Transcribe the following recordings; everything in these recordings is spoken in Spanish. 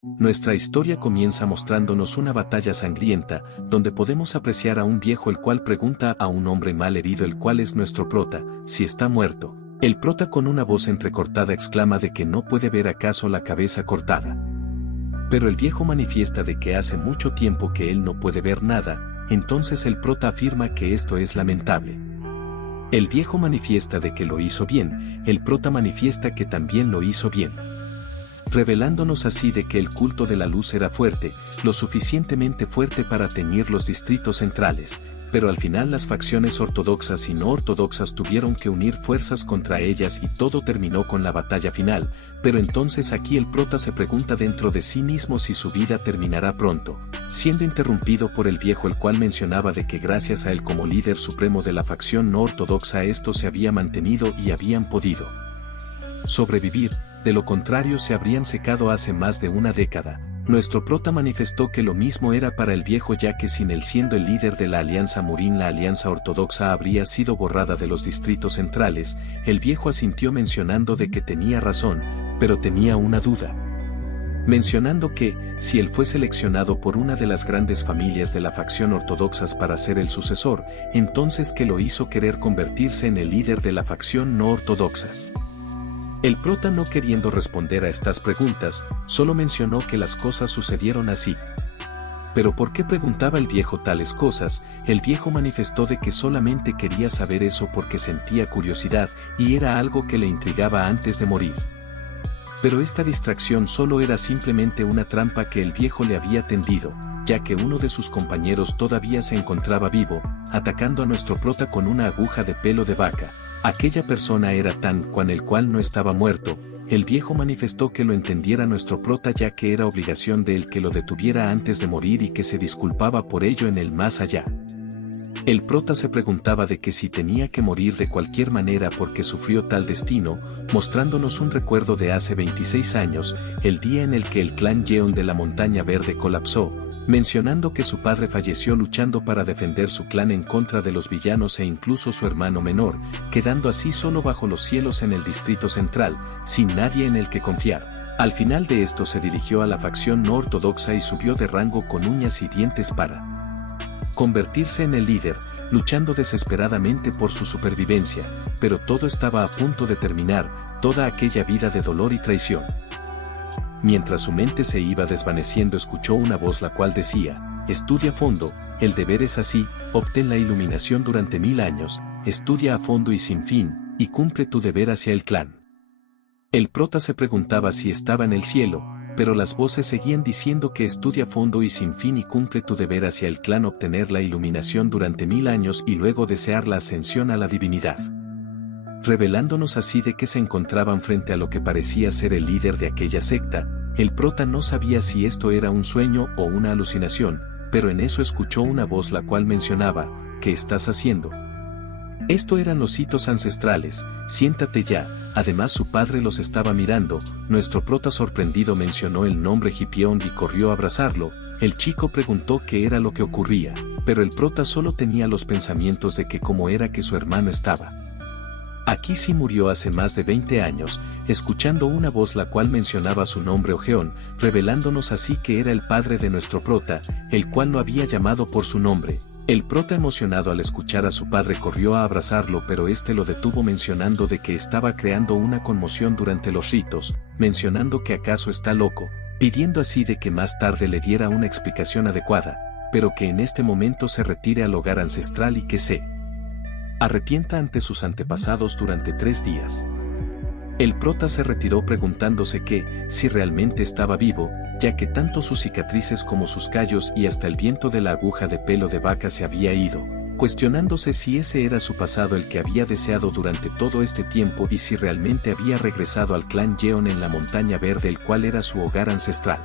Nuestra historia comienza mostrándonos una batalla sangrienta, donde podemos apreciar a un viejo el cual pregunta a un hombre mal herido el cual es nuestro prota, si está muerto. El prota con una voz entrecortada exclama de que no puede ver acaso la cabeza cortada. Pero el viejo manifiesta de que hace mucho tiempo que él no puede ver nada, entonces el prota afirma que esto es lamentable. El viejo manifiesta de que lo hizo bien, el prota manifiesta que también lo hizo bien, revelándonos así de que el culto de la luz era fuerte, lo suficientemente fuerte para teñir los distritos centrales, pero al final las facciones ortodoxas y no ortodoxas tuvieron que unir fuerzas contra ellas y todo terminó con la batalla final, pero entonces aquí el prota se pregunta dentro de sí mismo si su vida terminará pronto, siendo interrumpido por el viejo el cual mencionaba de que gracias a él como líder supremo de la facción no ortodoxa esto se había mantenido y habían podido sobrevivir. De lo contrario se habrían secado hace más de una década. Nuestro prota manifestó que lo mismo era para el viejo ya que sin él siendo el líder de la Alianza Murín la Alianza Ortodoxa habría sido borrada de los distritos centrales. El viejo asintió mencionando de que tenía razón, pero tenía una duda. Mencionando que, si él fue seleccionado por una de las grandes familias de la facción ortodoxas para ser el sucesor, entonces que lo hizo querer convertirse en el líder de la facción no ortodoxas. El prota no queriendo responder a estas preguntas, solo mencionó que las cosas sucedieron así. Pero ¿por qué preguntaba el viejo tales cosas? El viejo manifestó de que solamente quería saber eso porque sentía curiosidad y era algo que le intrigaba antes de morir. Pero esta distracción solo era simplemente una trampa que el viejo le había tendido, ya que uno de sus compañeros todavía se encontraba vivo, atacando a nuestro prota con una aguja de pelo de vaca. Aquella persona era Tan Quan el cual no estaba muerto. El viejo manifestó que lo entendiera nuestro prota ya que era obligación de él que lo detuviera antes de morir y que se disculpaba por ello en el más allá. El prota se preguntaba de que si tenía que morir de cualquier manera porque sufrió tal destino, mostrándonos un recuerdo de hace 26 años, el día en el que el clan Yeon de la Montaña Verde colapsó, mencionando que su padre falleció luchando para defender su clan en contra de los villanos e incluso su hermano menor, quedando así solo bajo los cielos en el distrito central, sin nadie en el que confiar. Al final de esto se dirigió a la facción no ortodoxa y subió de rango con uñas y dientes para convertirse en el líder, luchando desesperadamente por su supervivencia, pero todo estaba a punto de terminar, toda aquella vida de dolor y traición. Mientras su mente se iba desvaneciendo escuchó una voz la cual decía, estudia a fondo, el deber es así, obtén la iluminación durante 1000 años, estudia a fondo y sin fin, y cumple tu deber hacia el clan. El prota se preguntaba si estaba en el cielo, pero las voces seguían diciendo que estudia a fondo y sin fin y cumple tu deber hacia el clan obtener la iluminación durante 1000 años y luego desear la ascensión a la divinidad. Revelándonos así de que se encontraban frente a lo que parecía ser el líder de aquella secta, el prota no sabía si esto era un sueño o una alucinación, pero en eso escuchó una voz la cual mencionaba, ¿qué estás haciendo? Esto eran los hitos ancestrales, siéntate ya, además su padre los estaba mirando, nuestro prota sorprendido mencionó el nombre Hipyeon y corrió a abrazarlo, el chico preguntó qué era lo que ocurría, pero el prota solo tenía los pensamientos de que cómo era que su hermano estaba. Aquí sí murió hace más de 20 años, escuchando una voz la cual mencionaba su nombre Ojeon, revelándonos así que era el padre de nuestro prota, el cual lo había llamado por su nombre. El prota emocionado al escuchar a su padre corrió a abrazarlo pero este lo detuvo mencionando de que estaba creando una conmoción durante los ritos, mencionando que acaso está loco, pidiendo así de que más tarde le diera una explicación adecuada, pero que en este momento se retire al hogar ancestral y que se arrepienta ante sus antepasados durante 3 días. El prota se retiró preguntándose que, si realmente estaba vivo, ya que tanto sus cicatrices como sus callos y hasta el viento de la aguja de pelo de vaca se había ido, cuestionándose si ese era su pasado el que había deseado durante todo este tiempo y si realmente había regresado al clan Yeon en la Montaña Verde el cual era su hogar ancestral.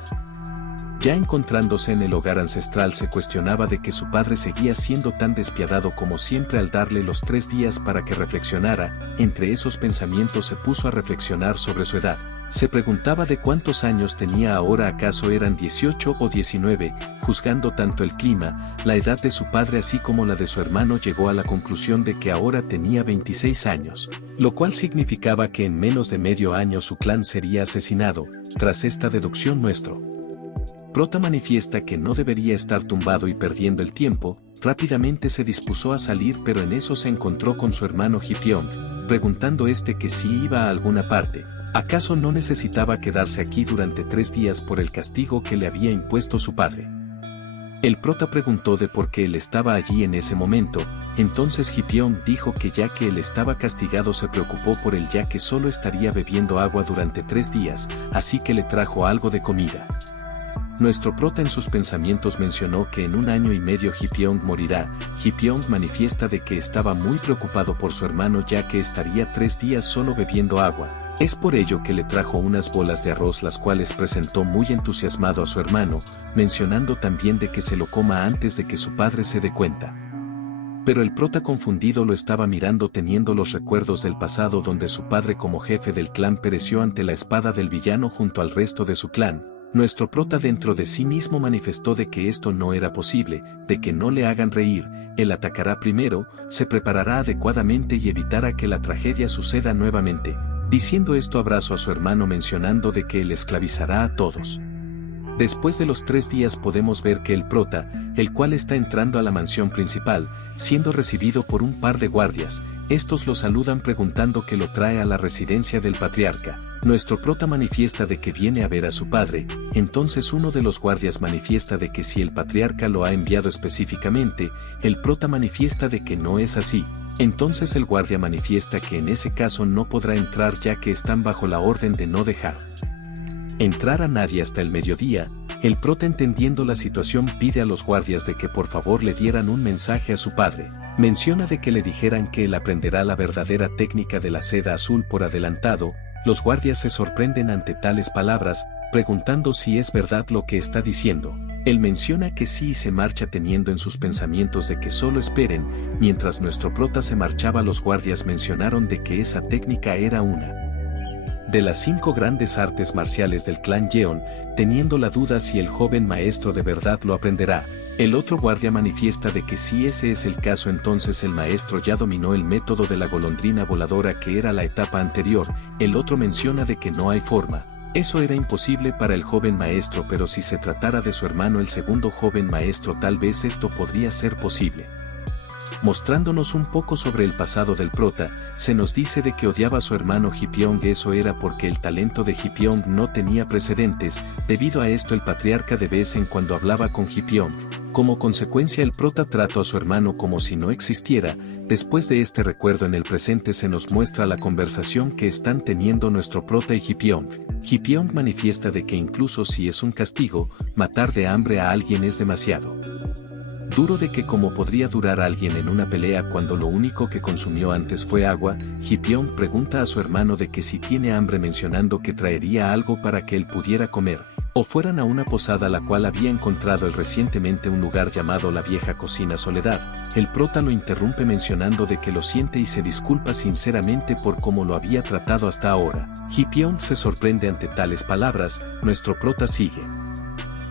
Ya encontrándose en el hogar ancestral se cuestionaba de que su padre seguía siendo tan despiadado como siempre al darle los 3 días para que reflexionara, entre esos pensamientos se puso a reflexionar sobre su edad. Se preguntaba de cuántos años tenía ahora, acaso eran 18 o 19, juzgando tanto el clima, la edad de su padre así como la de su hermano llegó a la conclusión de que ahora tenía 26 años, lo cual significaba que en menos de medio año su clan sería asesinado. Tras esta deducción nuestro Prota manifiesta que no debería estar tumbado y perdiendo el tiempo, rápidamente se dispuso a salir, pero en eso se encontró con su hermano Hipyong, preguntando que si iba a alguna parte. ¿Acaso no necesitaba quedarse aquí durante 3 días por el castigo que le había impuesto su padre? El prota preguntó de por qué él estaba allí en ese momento, entonces Hipyong dijo que ya que él estaba castigado se preocupó por él ya que solo estaría bebiendo agua durante 3 días, así que le trajo algo de comida. Nuestro prota en sus pensamientos mencionó que en 1 año y medio Hipyong morirá. Hipyong manifiesta de que estaba muy preocupado por su hermano ya que estaría 3 días solo bebiendo agua. Es por ello que le trajo unas bolas de arroz las cuales presentó muy entusiasmado a su hermano, mencionando también de que se lo coma antes de que su padre se dé cuenta. Pero el prota confundido lo estaba mirando teniendo los recuerdos del pasado donde su padre como jefe del clan pereció ante la espada del villano junto al resto de su clan. Nuestro prota dentro de sí mismo manifestó de que esto no era posible, de que no le hagan reír, él atacará primero, se preparará adecuadamente y evitará que la tragedia suceda nuevamente. Diciendo esto abrazó a su hermano mencionando de que él esclavizará a todos. Después de los 3 días podemos ver que el prota, el cual está entrando a la mansión principal, siendo recibido por un par de guardias, estos lo saludan preguntando que lo trae a la residencia del patriarca. Nuestro prota manifiesta de que viene a ver a su padre, entonces uno de los guardias manifiesta de que si el patriarca lo ha enviado específicamente, el prota manifiesta de que no es así. Entonces el guardia manifiesta que en ese caso no podrá entrar ya que están bajo la orden de no dejar entrar a nadie hasta el mediodía. El prota entendiendo la situación pide a los guardias de que por favor le dieran un mensaje a su padre. Menciona de que le dijeran que él aprenderá la verdadera técnica de la seda azul por adelantado. Los guardias se sorprenden ante tales palabras, preguntando si es verdad lo que está diciendo. Él menciona que sí y se marcha teniendo en sus pensamientos de que solo esperen. Mientras nuestro prota se marchaba, los guardias mencionaron de que esa técnica era una de las 5 grandes artes marciales del clan Yeon, teniendo la duda si el joven maestro de verdad lo aprenderá. El otro guardia manifiesta de que si ese es el caso entonces el maestro ya dominó el método de la golondrina voladora que era la etapa anterior. El otro menciona de que no hay forma. Eso era imposible para el joven maestro, pero si se tratara de su hermano el segundo joven maestro tal vez esto podría ser posible. Mostrándonos un poco sobre el pasado del prota, se nos dice de que odiaba a su hermano Hipyong. Eso era porque el talento de Hipyong no tenía precedentes. Debido a esto el patriarca de vez en cuando hablaba con Hipyong. Como consecuencia el prota trató a su hermano como si no existiera. Después de este recuerdo en el presente se nos muestra la conversación que están teniendo nuestro prota y Hipyong. Hipyong manifiesta de que incluso si es un castigo, matar de hambre a alguien es demasiado duro, de que cómo podría durar alguien en una pelea cuando lo único que consumió antes fue agua. Hipyong pregunta a su hermano de que si tiene hambre mencionando que traería algo para que él pudiera comer, o fueran a una posada la cual había encontrado él recientemente, un lugar llamado la vieja cocina Soledad. El prota lo interrumpe mencionando de que lo siente y se disculpa sinceramente por cómo lo había tratado hasta ahora. Hipyong se sorprende ante tales palabras. Nuestro prota sigue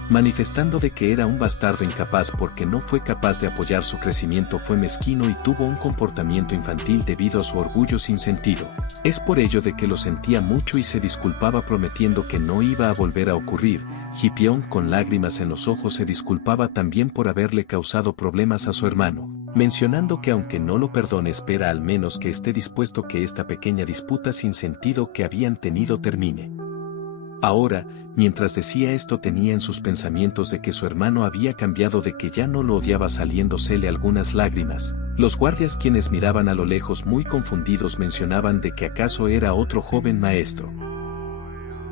manifestando de que era un bastardo incapaz porque no fue capaz de apoyar su crecimiento, fue mezquino y tuvo un comportamiento infantil debido a su orgullo sin sentido. Es por ello de que lo sentía mucho y se disculpaba prometiendo que no iba a volver a ocurrir. Hipyong con lágrimas en los ojos se disculpaba también por haberle causado problemas a su hermano, mencionando que aunque no lo perdone espera al menos que esté dispuesto que esta pequeña disputa sin sentido que habían tenido termine. Ahora, mientras decía esto tenía en sus pensamientos de que su hermano había cambiado, de que ya no lo odiaba, saliéndosele algunas lágrimas. Los guardias, quienes miraban a lo lejos muy confundidos, mencionaban de que acaso era otro joven maestro.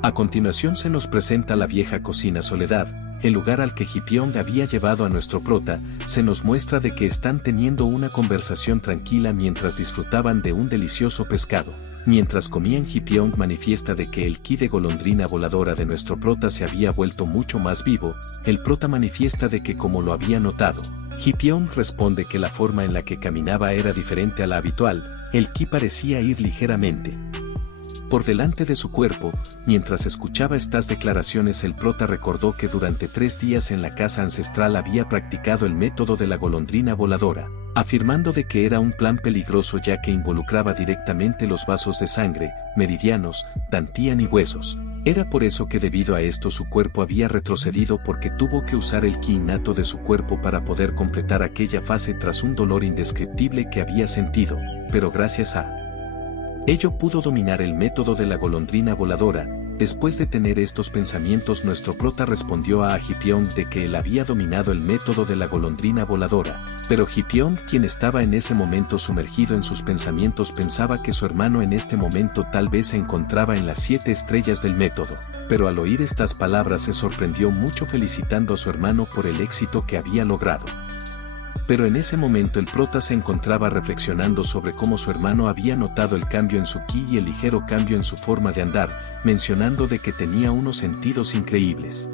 A continuación se nos presenta la vieja cocina Soledad, el lugar al que Hipyong había llevado a nuestro prota. Se nos muestra de que están teniendo una conversación tranquila mientras disfrutaban de un delicioso pescado. Mientras comían, Hipyong manifiesta de que el ki de golondrina voladora de nuestro prota se había vuelto mucho más vivo. El prota manifiesta de que como lo había notado. Hipyong responde que la forma en la que caminaba era diferente a la habitual, el ki parecía ir ligeramente por delante de su cuerpo. Mientras escuchaba estas declaraciones, el prota recordó que durante 3 días en la casa ancestral había practicado el método de la golondrina voladora, afirmando de que era un plan peligroso ya que involucraba directamente los vasos de sangre, meridianos, dantian y huesos. Era por eso que debido a esto su cuerpo había retrocedido porque tuvo que usar el ki innato de su cuerpo para poder completar aquella fase tras un dolor indescriptible que había sentido, pero gracias a ello pudo dominar el método de la golondrina voladora. Después de tener estos pensamientos nuestro prota respondió a Hipyeong de que él había dominado el método de la golondrina voladora, pero Hipyeong, quien estaba en ese momento sumergido en sus pensamientos, pensaba que su hermano en este momento tal vez se encontraba en las 7 estrellas del método, pero al oír estas palabras se sorprendió mucho felicitando a su hermano por el éxito que había logrado. Pero en ese momento el prota se encontraba reflexionando sobre cómo su hermano había notado el cambio en su ki y el ligero cambio en su forma de andar, mencionando de que tenía unos sentidos increíbles.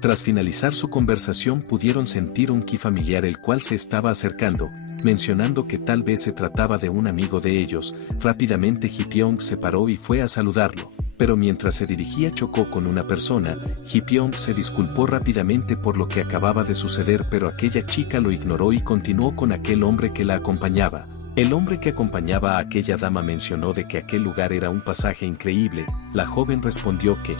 Tras finalizar su conversación pudieron sentir un ki familiar el cual se estaba acercando, mencionando que tal vez se trataba de un amigo de ellos. Rápidamente Hipyeong se paró y fue a saludarlo, pero mientras se dirigía chocó con una persona. Hipyeong se disculpó rápidamente por lo que acababa de suceder, pero aquella chica lo ignoró y continuó con aquel hombre que la acompañaba. El hombre que acompañaba a aquella dama mencionó de que aquel lugar era un pasaje increíble. La joven respondió que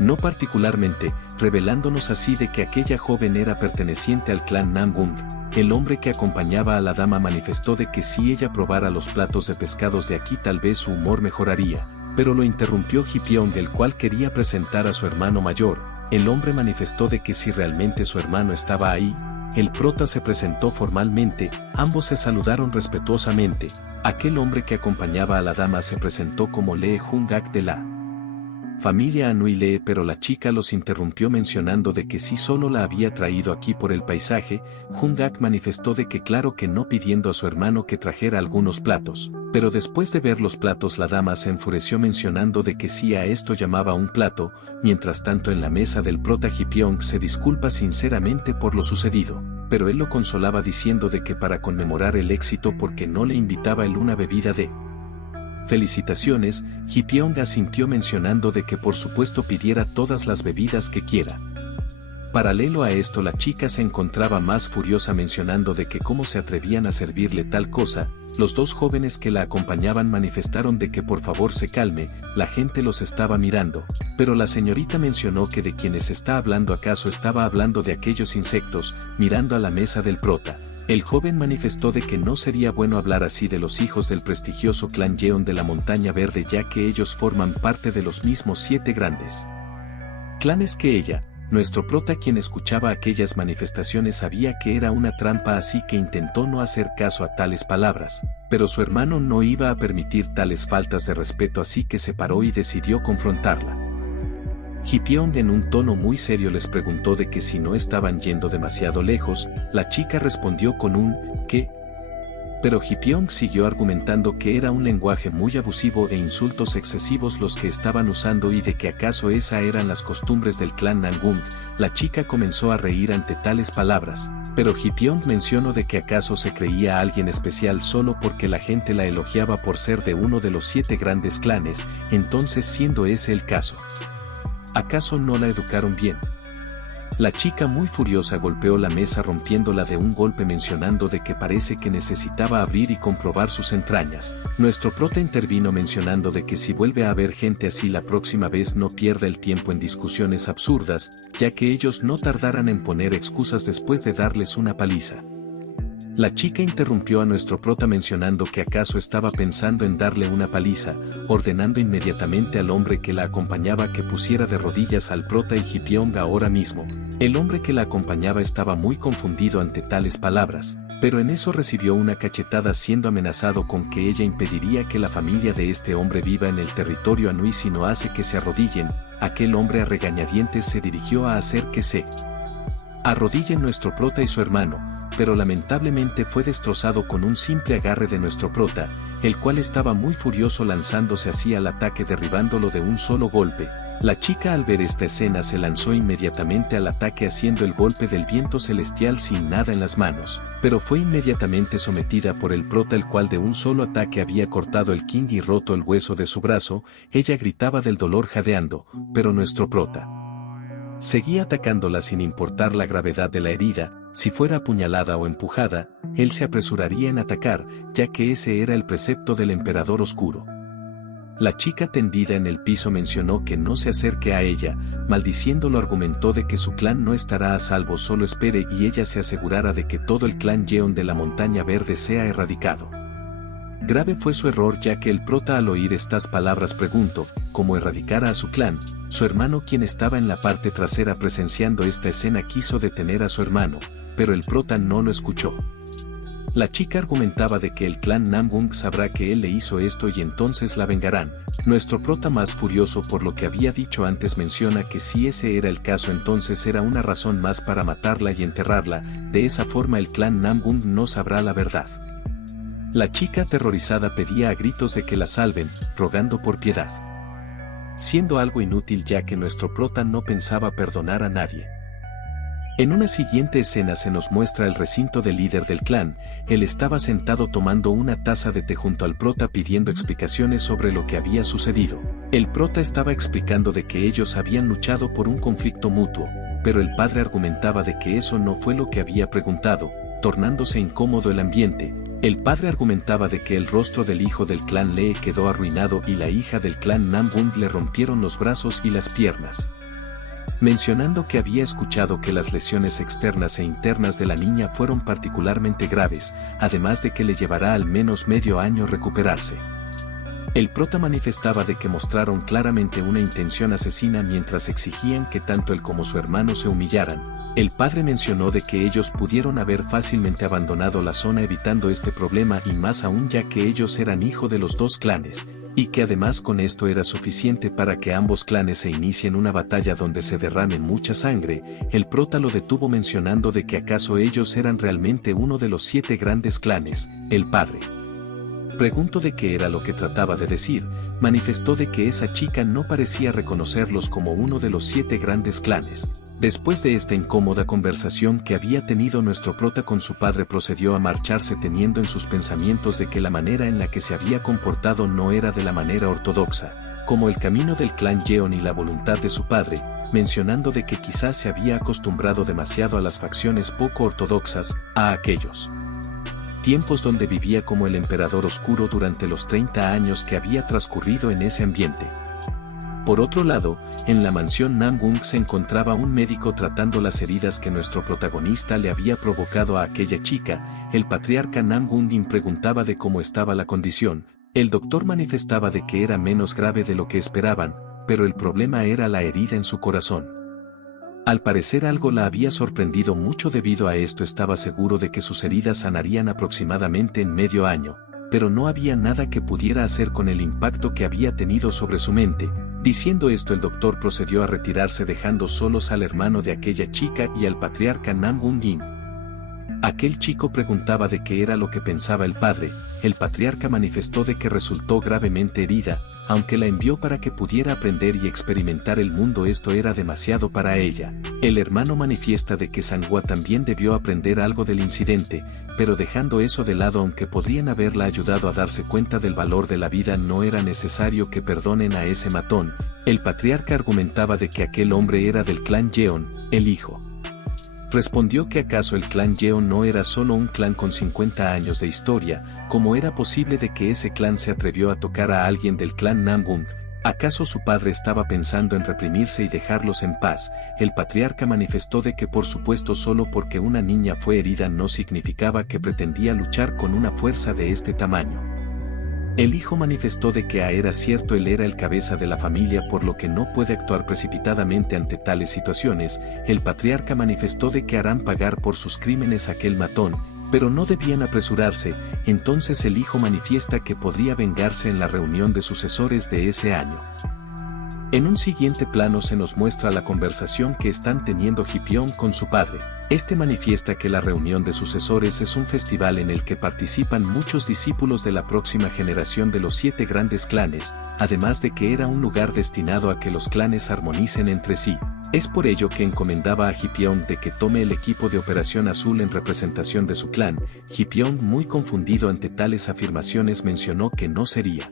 no particularmente, revelándonos así de que aquella joven era perteneciente al clan Namgung. El hombre que acompañaba a la dama manifestó de que si ella probara los platos de pescados de aquí tal vez su humor mejoraría, pero lo interrumpió Hipyeong, el cual quería presentar a su hermano mayor. El hombre manifestó de que si realmente su hermano estaba ahí. El prota se presentó formalmente, ambos se saludaron respetuosamente. Aquel hombre que acompañaba a la dama se presentó como Lee Jung-ak de la familia Anui Lee, pero la chica los interrumpió mencionando de que sí solo la había traído aquí por el paisaje. Jung-ak manifestó de que claro que no, pidiendo a su hermano que trajera algunos platos, pero después de ver los platos la dama se enfureció mencionando de que sí a esto llamaba un plato. Mientras tanto en la mesa del prota Hipyeong se disculpa sinceramente por lo sucedido, pero él lo consolaba diciendo de que para conmemorar el éxito porque no le invitaba él una bebida de felicitaciones. Hipyeong asintió mencionando de que por supuesto pidiera todas las bebidas que quiera. Paralelo a esto la chica se encontraba más furiosa mencionando de que cómo se atrevían a servirle tal cosa. Los dos jóvenes que la acompañaban manifestaron de que por favor se calme, la gente los estaba mirando, pero la señorita mencionó que de quienes está hablando acaso estaba hablando de aquellos insectos, mirando a la mesa del prota. El joven manifestó de que no sería bueno hablar así de los hijos del prestigioso clan Yeon de la Montaña Verde, ya que ellos forman parte de los mismos 7 grandes clanes que ella. Nuestro prota, quien escuchaba aquellas manifestaciones, sabía que era una trampa, así que intentó no hacer caso a tales palabras, pero su hermano no iba a permitir tales faltas de respeto, así que se paró y decidió confrontarla. Hipyeong en un tono muy serio les preguntó de que si no estaban yendo demasiado lejos. La chica respondió con un ¿qué? Pero Hipyeong siguió argumentando que era un lenguaje muy abusivo e insultos excesivos los que estaban usando y de que acaso esas eran las costumbres del clan Namgung. La chica comenzó a reír ante tales palabras, pero Hipyeong mencionó de que acaso se creía a alguien especial solo porque la gente la elogiaba por ser de uno de los 7 grandes clanes. Entonces, siendo ese el caso, ¿acaso no la educaron bien? La chica muy furiosa golpeó la mesa rompiéndola de un golpe mencionando de que parece que necesitaba abrir y comprobar sus entrañas. Nuestro prota intervino mencionando de que si vuelve a haber gente así la próxima vez no pierda el tiempo en discusiones absurdas, ya que ellos no tardaran en poner excusas después de darles una paliza. La chica interrumpió a nuestro prota mencionando que acaso estaba pensando en darle una paliza, ordenando inmediatamente al hombre que la acompañaba que pusiera de rodillas al prota y Hipyeong ahora mismo. El hombre que la acompañaba estaba muy confundido ante tales palabras, pero en eso recibió una cachetada siendo amenazado con que ella impediría que la familia de este hombre viva en el territorio Anui si no hace que se arrodillen. Aquel hombre a regañadientes se dirigió a hacer que se arrodillen nuestro prota y su hermano, pero lamentablemente fue destrozado con un simple agarre de nuestro prota, el cual estaba muy furioso lanzándose así al ataque derribándolo de un solo golpe. La chica al ver esta escena se lanzó inmediatamente al ataque haciendo el golpe del viento celestial sin nada en las manos, pero fue inmediatamente sometida por el prota, el cual de un solo ataque había cortado el king y roto el hueso de su brazo. Ella gritaba del dolor jadeando, pero nuestro prota seguía atacándola sin importar la gravedad de la herida. Si fuera apuñalada o empujada, él se apresuraría en atacar, ya que ese era el precepto del emperador oscuro. La chica tendida en el piso mencionó que no se acerque a ella, maldiciéndolo argumentó de que su clan no estará a salvo, solo espere y ella se asegurara de que todo el clan Yeon de la Montaña Verde sea erradicado. Grave fue su error, ya que el prota al oír estas palabras preguntó cómo erradicara a su clan. Su hermano, quien estaba en la parte trasera presenciando esta escena, quiso detener a su hermano, pero el prota no lo escuchó. La chica argumentaba de que el clan Namgung sabrá que él le hizo esto y entonces la vengarán. Nuestro prota, más furioso por lo que había dicho antes, menciona que si ese era el caso, entonces era una razón más para matarla y enterrarla. De esa forma el clan Namgung no sabrá la verdad. La chica, aterrorizada, pedía a gritos de que la salven, rogando por piedad. Siendo algo inútil, ya que nuestro prota no pensaba perdonar a nadie. En una siguiente escena se nos muestra el recinto del líder del clan. Él estaba sentado tomando una taza de té junto al prota, pidiendo explicaciones sobre lo que había sucedido. El prota estaba explicando de que ellos habían luchado por un conflicto mutuo, pero el padre argumentaba de que eso no fue lo que había preguntado, tornándose incómodo el ambiente. El padre argumentaba de que el rostro del hijo del clan Lee quedó arruinado y la hija del clan Namgung le rompieron los brazos y las piernas, mencionando que había escuchado que las lesiones externas e internas de la niña fueron particularmente graves, además de que le llevará al menos medio año recuperarse. El prota manifestaba de que mostraron claramente una intención asesina mientras exigían que tanto él como su hermano se humillaran. El padre mencionó de que ellos pudieron haber fácilmente abandonado la zona evitando este problema, y más aún ya que ellos eran hijo de los dos clanes, y que además con esto era suficiente para que ambos clanes se inicien una batalla donde se derrame mucha sangre. El prota lo detuvo mencionando de que acaso ellos eran realmente uno de los 7 grandes clanes. El padre preguntó de qué era lo que trataba de decir. Manifestó de que esa chica no parecía reconocerlos como uno de los 7 grandes clanes. Después de esta incómoda conversación que había tenido nuestro prota con su padre, procedió a marcharse, teniendo en sus pensamientos de que la manera en la que se había comportado no era de la manera ortodoxa, como el camino del clan Yeon y la voluntad de su padre, mencionando de que quizás se había acostumbrado demasiado a las facciones poco ortodoxas, a aquellos tiempos donde vivía como el emperador oscuro durante los 30 años que había transcurrido en ese ambiente. Por otro lado, en la mansión Namgung se encontraba un médico tratando las heridas que nuestro protagonista le había provocado a aquella chica. El patriarca Namgung preguntaba de cómo estaba la condición. El doctor manifestaba de que era menos grave de lo que esperaban, pero el problema era la herida en su corazón. Al parecer algo la había sorprendido mucho. Debido a esto estaba seguro de que sus heridas sanarían aproximadamente en medio año, pero no había nada que pudiera hacer con el impacto que había tenido sobre su mente. Diciendo esto, el doctor procedió a retirarse, dejando solos al hermano de aquella chica y al patriarca Namgung. Aquel chico preguntaba de qué era lo que pensaba el padre. El patriarca manifestó de que resultó gravemente herida, aunque la envió para que pudiera aprender y experimentar el mundo, esto era demasiado para ella. El hermano manifiesta de que Sanghua también debió aprender algo del incidente, pero dejando eso de lado, aunque podrían haberla ayudado a darse cuenta del valor de la vida, no era necesario que perdonen a ese matón. El patriarca argumentaba de que aquel hombre era del clan Yeon. El hijo respondió que acaso el clan Yeon no era solo un clan con 50 años de historia. ¿Cómo era posible de que ese clan se atrevió a tocar a alguien del clan Namgung? ¿Acaso su padre estaba pensando en reprimirse y dejarlos en paz? El patriarca manifestó de que por supuesto solo porque una niña fue herida no significaba que pretendía luchar con una fuerza de este tamaño. El hijo manifestó de que era cierto, él era el cabeza de la familia, por lo que no puede actuar precipitadamente ante tales situaciones. El patriarca manifestó de que harán pagar por sus crímenes a aquel matón, pero no debían apresurarse. Entonces el hijo manifiesta que podría vengarse en la reunión de sucesores de ese año. En un siguiente plano se nos muestra la conversación que están teniendo Hipyeon con su padre. Este manifiesta que la reunión de sucesores es un festival en el que participan muchos discípulos de la próxima generación de los 7 grandes clanes, además de que era un lugar destinado a que los clanes armonicen entre sí. Es por ello que encomendaba a Hipyeon de que tome el equipo de Operación Azul en representación de su clan. Hipyeon, muy confundido ante tales afirmaciones, mencionó que no sería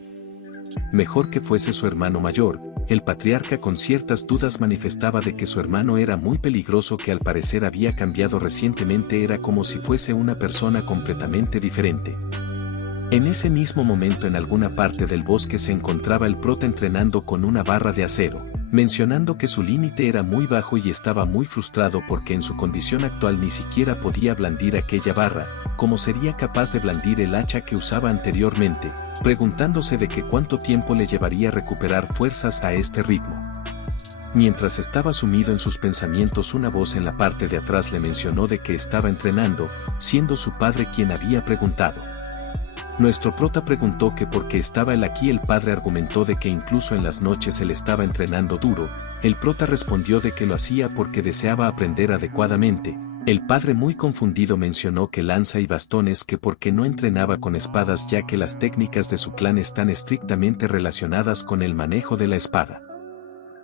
mejor que fuese su hermano mayor. El patriarca, con ciertas dudas, manifestaba de que su hermano era muy peligroso, que al parecer había cambiado recientemente, era como si fuese una persona completamente diferente. En ese mismo momento en alguna parte del bosque se encontraba el prota entrenando con una barra de acero, mencionando que su límite era muy bajo y estaba muy frustrado porque en su condición actual ni siquiera podía blandir aquella barra, como sería capaz de blandir el hacha que usaba anteriormente, preguntándose de que cuánto tiempo le llevaría recuperar fuerzas a este ritmo. Mientras estaba sumido en sus pensamientos, una voz en la parte de atrás le mencionó de que estaba entrenando, siendo su padre quien había preguntado. Nuestro prota preguntó que por qué estaba él aquí. El padre argumentó de que incluso en las noches él estaba entrenando duro. El prota respondió de que lo hacía porque deseaba aprender adecuadamente. El padre, muy confundido, mencionó que lanza y bastones, que porque no entrenaba con espadas, ya que las técnicas de su clan están estrictamente relacionadas con el manejo de la espada.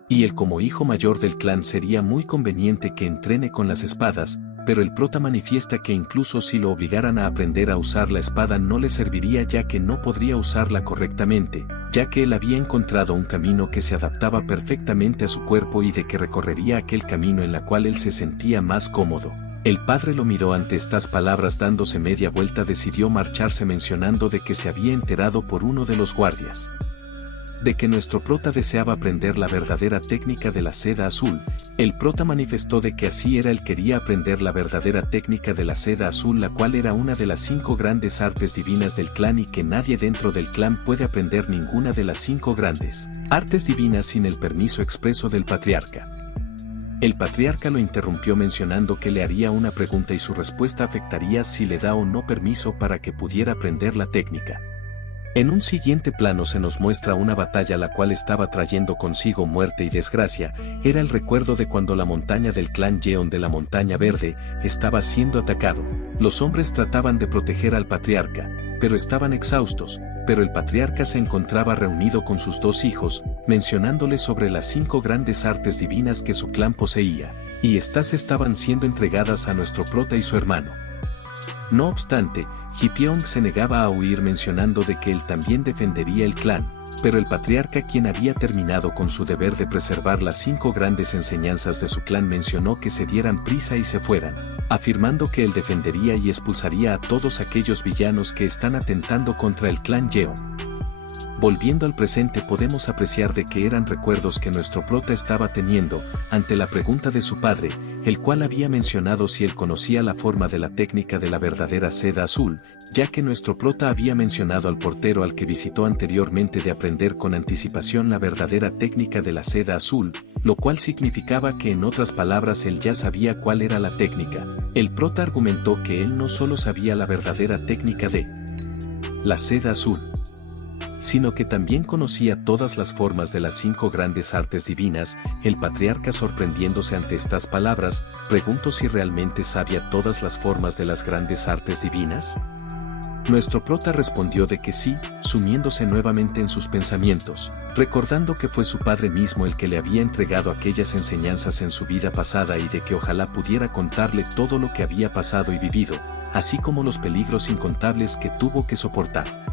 Y él, como hijo mayor del clan, sería muy conveniente que entrene con las espadas, pero el prota manifiesta que incluso si lo obligaran a aprender a usar la espada no le serviría, ya que no podría usarla correctamente, ya que él había encontrado un camino que se adaptaba perfectamente a su cuerpo y de que recorrería aquel camino en la cual él se sentía más cómodo. El padre lo miró ante estas palabras, dándose media vuelta decidió marcharse, mencionando de que se había enterado por uno de los guardias de que nuestro prota deseaba aprender la verdadera técnica de la seda azul. El prota manifestó de que así era, él quería aprender la verdadera técnica de la seda azul, la cual era una de las 5 grandes artes divinas del clan y que nadie dentro del clan puede aprender ninguna de las 5 grandes artes divinas sin el permiso expreso del patriarca. El patriarca lo interrumpió mencionando que le haría una pregunta y su respuesta afectaría si le da o no permiso para que pudiera aprender la técnica. En un siguiente plano se nos muestra una batalla la cual estaba trayendo consigo muerte y desgracia. Era el recuerdo de cuando la montaña del clan Yeon de la Montaña Verde estaba siendo atacado. Los hombres trataban de proteger al patriarca, pero estaban exhaustos, pero el patriarca se encontraba reunido con sus 2 hijos, mencionándoles sobre las 5 grandes artes divinas que su clan poseía, y estas estaban siendo entregadas a nuestro prota y su hermano. No obstante, Hipyeong se negaba a huir, mencionando de que él también defendería el clan, pero el patriarca, quien había terminado con su deber de preservar las 5 grandes enseñanzas de su clan, mencionó que se dieran prisa y se fueran, afirmando que él defendería y expulsaría a todos aquellos villanos que están atentando contra el clan Yeon. Volviendo al presente, podemos apreciar de que eran recuerdos que nuestro prota estaba teniendo ante la pregunta de su padre, el cual había mencionado si él conocía la forma de la técnica de la verdadera seda azul, ya que nuestro prota había mencionado al portero al que visitó anteriormente de aprender con anticipación la verdadera técnica de la seda azul, lo cual significaba que, en otras palabras, él ya sabía cuál era la técnica. El prota argumentó que él no solo sabía la verdadera técnica de la seda azul, sino que también conocía todas las formas de las 5 grandes artes divinas. El patriarca, sorprendiéndose ante estas palabras, preguntó si realmente sabía todas las formas de las grandes artes divinas. Nuestro prota respondió de que sí, sumiéndose nuevamente en sus pensamientos, recordando que fue su padre mismo el que le había entregado aquellas enseñanzas en su vida pasada y de que ojalá pudiera contarle todo lo que había pasado y vivido, así como los peligros incontables que tuvo que soportar.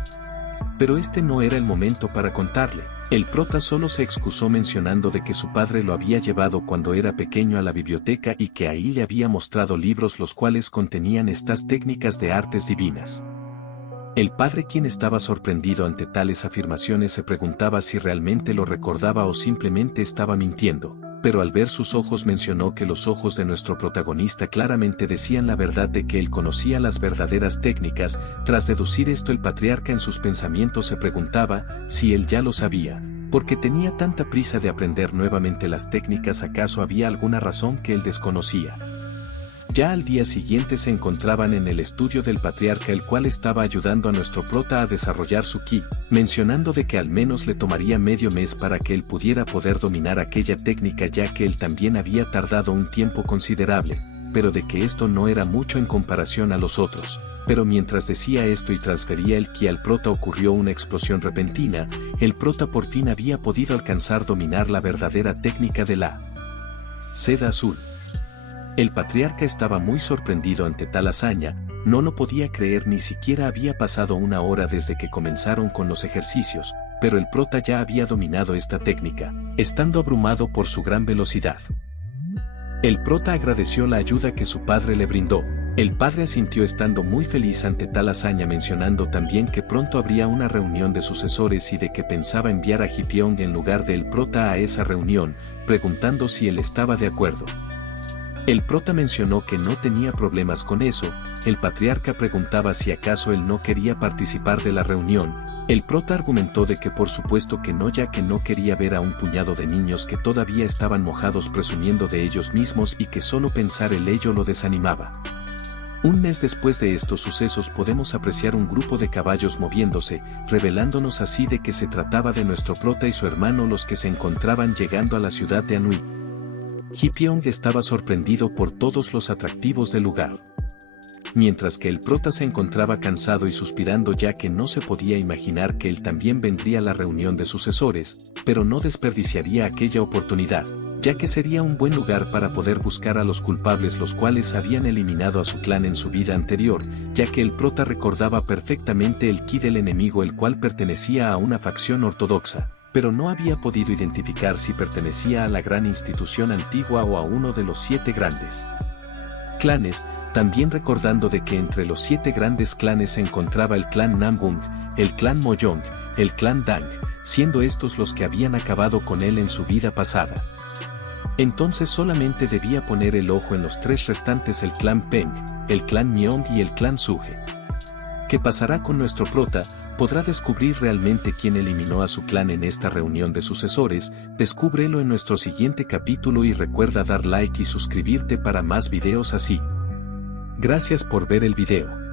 Pero este no era el momento para contarle. El prota solo se excusó mencionando de que su padre lo había llevado cuando era pequeño a la biblioteca y que ahí le había mostrado libros los cuales contenían estas técnicas de artes divinas. El padre, quien estaba sorprendido ante tales afirmaciones, se preguntaba si realmente lo recordaba o simplemente estaba mintiendo. Pero al ver sus ojos mencionó que los ojos de nuestro protagonista claramente decían la verdad de que él conocía las verdaderas técnicas. Tras deducir esto, el patriarca en sus pensamientos se preguntaba si él ya lo sabía, porque tenía tanta prisa de aprender nuevamente las técnicas. ¿Acaso había alguna razón que él desconocía? Ya al día siguiente se encontraban en el estudio del patriarca, el cual estaba ayudando a nuestro prota a desarrollar su ki, mencionando de que al menos le tomaría medio mes para que él pudiera poder dominar aquella técnica, ya que él también había tardado un tiempo considerable, pero de que esto no era mucho en comparación a los otros. Pero mientras decía esto y transfería el ki al prota, ocurrió una explosión repentina. El prota por fin había podido alcanzar dominar la verdadera técnica de la seda azul. El patriarca estaba muy sorprendido ante tal hazaña, no lo podía creer. Ni siquiera había pasado una hora desde que comenzaron con los ejercicios, pero el prota ya había dominado esta técnica, estando abrumado por su gran velocidad. El prota agradeció la ayuda que su padre le brindó, El padre asintió estando muy feliz ante tal hazaña, mencionando también que pronto habría una reunión de sucesores y de que pensaba enviar a Hipyeong en lugar del prota a esa reunión, preguntando si él estaba de acuerdo. El prota mencionó que no tenía problemas con eso. El patriarca preguntaba si acaso él no quería participar de la reunión. El prota argumentó de que por supuesto que no, ya que no quería ver a un puñado de niños que todavía estaban mojados presumiendo de ellos mismos y que solo pensar en ello lo desanimaba. Un mes después de estos sucesos podemos apreciar un grupo de caballos moviéndose, revelándonos así de que se trataba de nuestro prota y su hermano los que se encontraban llegando a la ciudad de Anhui. Hipyeong estaba sorprendido por todos los atractivos del lugar. Mientras que el prota se encontraba cansado y suspirando, ya que no se podía imaginar que él también vendría a la reunión de sucesores, pero no desperdiciaría aquella oportunidad, ya que sería un buen lugar para poder buscar a los culpables, los cuales habían eliminado a su clan en su vida anterior, ya que el prota recordaba perfectamente el ki del enemigo, el cual pertenecía a una facción ortodoxa, pero no había podido identificar si pertenecía a la gran institución antigua o a uno de los 7 grandes clanes, también recordando de que entre los 7 grandes clanes se encontraba el clan Nambung, el clan Moyong, el clan Dang, siendo estos los que habían acabado con él en su vida pasada. Entonces solamente debía poner el ojo en los 3 restantes, el clan Peng, el clan Myeong y el clan Suge. ¿Qué pasará con nuestro prota? ¿Podrá descubrir realmente quién eliminó a su clan en esta reunión de sucesores? Descúbrelo en nuestro siguiente capítulo y recuerda dar like y suscribirte para más videos así. Gracias por ver el video.